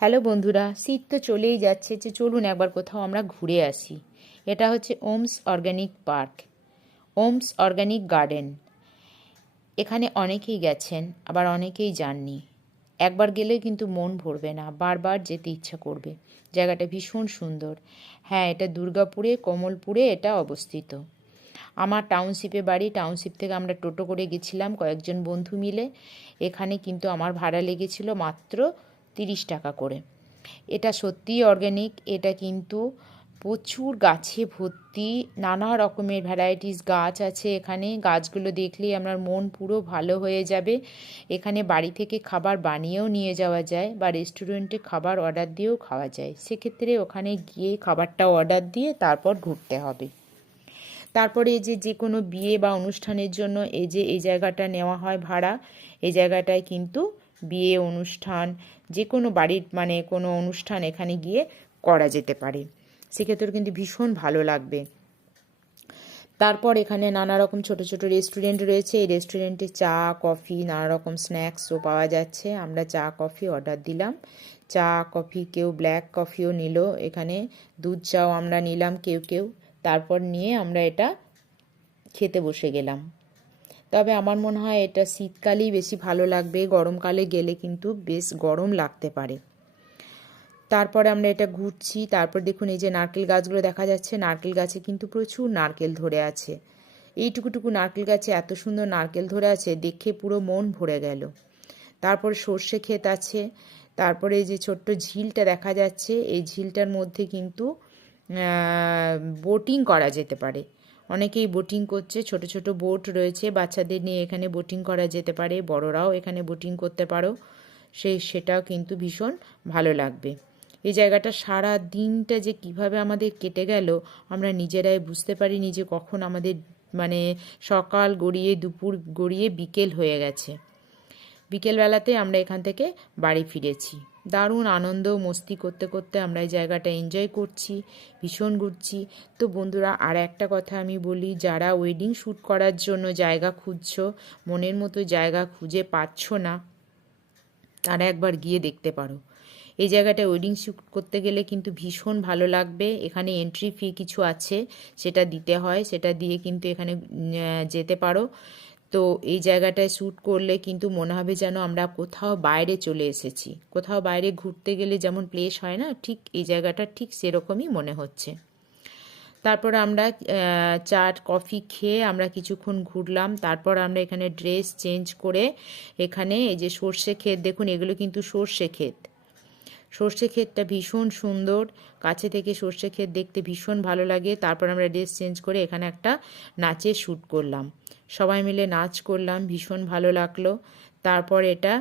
Hello বন্ধুরা, শীত তো চলেই যাচ্ছে, যে চলুন একবার কোথাও আমরা ঘুরে আসি। এটা হচ্ছে ohms organic park, ohms organic garden. এখানে অনেকেই গেছেন, আবার অনেকেই যাননি। একবার গেলে কিন্তু মন ভরবে না, বারবার যেতে ইচ্ছা করবে। জায়গাটা ভীষণ সুন্দর। হ্যাঁ, এটা দুর্গাপুরে কমলপুরে এটা অবস্থিত। আমার টাউনশিপে বাড়ি, টাউনশিপ থেকে আমরা টোটো করে গেছিলাম কয়েকজন বন্ধু মিলে। এখানে কিন্তু আমার ভাড়া লেগেছিল মাত্র 30 টাকা করে। এটা সত্যিই অর্গ্যানিক। এটা কিন্তু প্রচুর গাছে ভর্তি, নানা রকমের ভ্যারাইটিস গাছ আছে এখানে। গাছগুলো দেখলেই আমার মন পুরো ভালো হয়ে যাবে। এখানে বাড়ি থেকে খাবার বানিয়েও নিয়ে যাওয়া যায়, বা রেস্টুরেন্টে খাবার অর্ডার দিয়েও খাওয়া যায়। সেক্ষেত্রে ওখানে গিয়ে খাবারটা অর্ডার দিয়ে তারপর ঘুরতে হবে। তারপরে এই যে কোনো বিয়ে বা অনুষ্ঠানের জন্য এই জায়গাটা নেওয়া হয় ভাড়া। এই জায়গাটায় কিন্তু বিয়ে অনুষ্ঠান, যে কোনো বাড়ির কোনো অনুষ্ঠান এখানে গিয়ে করা যেতে পারে। সেক্ষেত্রে কিন্তু ভীষণ ভালো লাগবে। তারপর এখানে নানা রকম ছোট ছোট রেস্টুরেন্ট রয়েছে। এই রেস্টুরেন্টে চা, কফি, নানা রকম স্ন্যাক্সও পাওয়া যাচ্ছে। আমরা চা কফি অর্ডার দিলাম। চা কফি, কেউ ব্ল্যাক কফিও নিল। এখানে দুধ চাও আমরা নিলাম কেউ কেউ। তারপর নিয়ে আমরা এটা খেতে বসে গেলাম। তবে আমার মনে হয় এটা শীতকালেই বেশি ভালো লাগবে, গরমকালে গেলে কিন্তু বেশ গরম লাগতে পারে। তারপরে আমরা এটা ঘুরছি। তারপর দেখুন এই যে নারকেল গাছগুলো দেখা যাচ্ছে, নারকেল গাছে কিন্তু প্রচুর নারকেল ধরে আছে। এইটুকুটুকু নারকেল গাছে এত সুন্দর নারকেল ধরে আছে, দেখে পুরো মন ভরে গেল। তারপর সর্ষে ক্ষেত আছে। তারপরে এই যে ছোট্ট ঝিলটা দেখা যাচ্ছে, এই ঝিলটার মধ্যে কিন্তু বোটিং করা যেতে পারে। অনেকেই বোটিং করছে, ছোট ছোট বোট রয়েছে, বাচ্চাদের নিয়ে এখানে বোটিং করা যেতে পারে, বড়রাও এখানে বোটিং করতে পারো। সেটাও কিন্তু ভীষণ ভালো লাগবে। এই জায়গাটা সারা দিনটা যে কিভাবে আমাদের কেটে গেল আমরা নিজেরাই বুঝতে পারিনি, যে কখন আমাদের সকাল গড়িয়ে দুপুর গড়িয়ে বিকেল হয়ে গেছে। বিকেলবেলাতে আমরা এখান থেকে বাড়ি ফিরেছি। দারুণ আনন্দ মস্তি করতে করতে আমরা এই জায়গাটা এনজয় করছি, ভীষণ ঘুরছি। তো বন্ধুরা, আর একটা কথা আমি বলি, যারা ওয়েডিং শ্যুট করার জন্য জায়গা খুঁজছো, মনের মতো জায়গা খুঁজে পাচ্ছ না, তারা একবার গিয়ে দেখতে পারো। এই জায়গাটায় ওয়েডিং শ্যুট করতে গেলে কিন্তু ভীষণ ভালো লাগবে। এখানে এন্ট্রি ফি কিছু আছে, সেটা দিতে হয়, সেটা দিয়ে কিন্তু এখানে যেতে পারো। তো এই জায়গাটায় শ্যুট করলে কিন্তু মনে হবে যেন আমরা কোথাও বাইরে চলে এসেছি। কোথাও বাইরে ঘুরতে গেলে যেমন প্লেস হয় না, ঠিক এই জায়গাটা ঠিক সেরকমই মনে হচ্ছে। তারপর আমরা চা কফি খেয়ে আমরা কিছুক্ষণ ঘুরলাম। তারপর আমরা এখানে ড্রেস চেঞ্জ করে এখানে এই যে সর্ষে ক্ষেত দেখুন, এগুলো কিন্তু সর্ষে ক্ষেত। সর্ষে ক্ষেতটা ভীষণ সুন্দর, কাছে থেকে সর্ষে ক্ষেত দেখতে ভীষণ ভালো লাগে। তারপর আমরা ড্রেস চেঞ্জ করে এখানে একটা নাচের শ্যুট করলাম, সবাই মিলে নাচ করলাম, ভীষণ ভালো লাগলো। তারপর এটা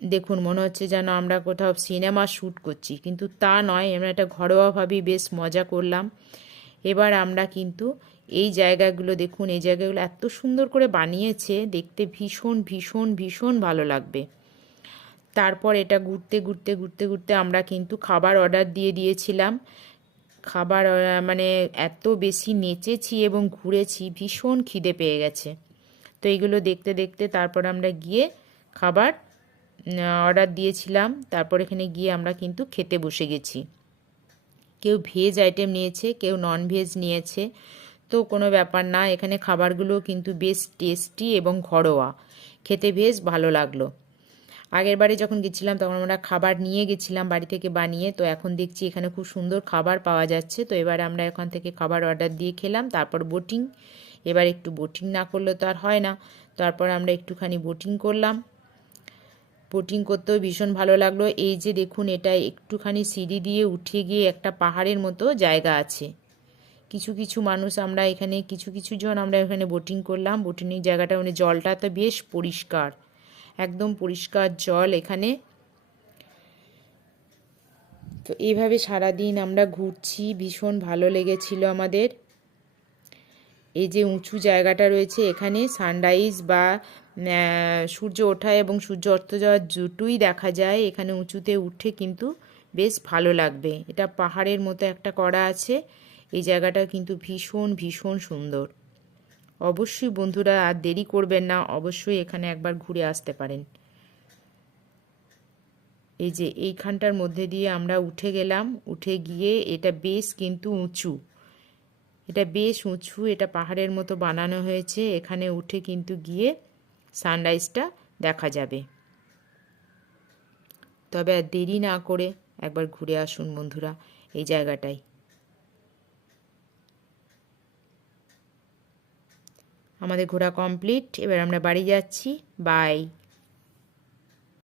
দেখুন মনে হচ্ছে যেন আমরা কোথাও সিনেমা শ্যুট করছি, কিন্তু তা নয়, আমরা এটা ঘরোয়াভাবেই বেশ মজা করলাম। এবার আমরা কিন্তু এই জায়গাগুলো দেখুন, এই জায়গাগুলো এত সুন্দর করে বানিয়েছে, দেখতে ভীষণ ভীষণ ভীষণ ভালো লাগবে। তারপর এটা ঘুরতে ঘুরতে ঘুরতে ঘুরতে আমরা কিন্তু খাবার অর্ডার দিয়ে দিয়েছিলাম। খাবার এত বেশি নেচেছি এবং ঘুরেছি, ভীষণ খিদে পেয়ে গেছে। তো এইগুলো দেখতে দেখতে তারপর আমরা গিয়ে খাবার অর্ডার দিয়েছিলাম। তারপর এখানে গিয়ে আমরা কিন্তু খেতে বসে গেছি। কেউ ভেজ আইটেম নিয়েছে, কেউ নন ভেজ নিয়েছে। তো কোনো ব্যাপার না, এখানে খাবারগুলো কিন্তু বেশ টেস্টি এবং ঘরোয়া, খেতে বেশ ভালো লাগলো। আগের বারে যখন গেছিলাম তখন আমরা খাবার নিয়ে গেছিলাম বাড়ি থেকে বানিয়ে। তো এখন দেখছি এখানে খুব সুন্দর খাবার পাওয়া যাচ্ছে। তো এবারে আমরা এখান থেকে খাবার অর্ডার দিয়ে খেলাম। তারপর বোটিং, এবার একটু বোটিং না করলে তো আর হয় না। তারপর আমরা একটুখানি বোটিং করলাম। বোটিং করতেও ভীষণ ভালো লাগলো। এই যে দেখুন, এটা একটুখানি সিঁড়ি দিয়ে উঠে গিয়ে একটা পাহাড়ের মতো জায়গা আছে। কিছু কিছু মানুষ আমরা এখানে, কিছু কিছু জন আমরা এখানে বোটিং করলাম। বোটিং জায়গাটা জলটা তো বেশ পরিষ্কার, একদম পরিষ্কার জল এখানে। তো এইভাবে সারাদিন আমরা ঘুরছি, ভীষণ ভালো লেগেছিল আমাদের। এই যে উঁচু জায়গাটা রয়েছে, এখানে সানরাইজ বা সূর্য ওঠা এবং সূর্য অস্ত যাওয়ার দুটোই দেখা যায়। এখানে উঁচুতে উঠে কিন্তু বেশ ভালো লাগবে। এটা পাহাড়ের মতো একটা করা আছে। এই জায়গাটা কিন্তু ভীষণ ভীষণ সুন্দর। অবশ্যই বন্ধুরা আর দেরি করবেন না, অবশ্যই এখানে একবার ঘুরে আসতে পারেন। এই যে এইখানটার মধ্যে দিয়ে আমরা উঠে গেলাম, উঠে গিয়ে এটা বেশ কিন্তু উঁচু, এটা বেশ উঁচু, এটা পাহাড়ের মতো বানানো হয়েছে। এখানে উঠে কিন্তু গিয়ে সানরাইজটা দেখা যাবে। তবে আর দেরি না করে একবার ঘুরে আসুন বন্ধুরা এই জায়গাটায়। আমাদের ঘোরা কমপ্লিট, এবার আমরা বাড়ি যাচ্ছি। বাই।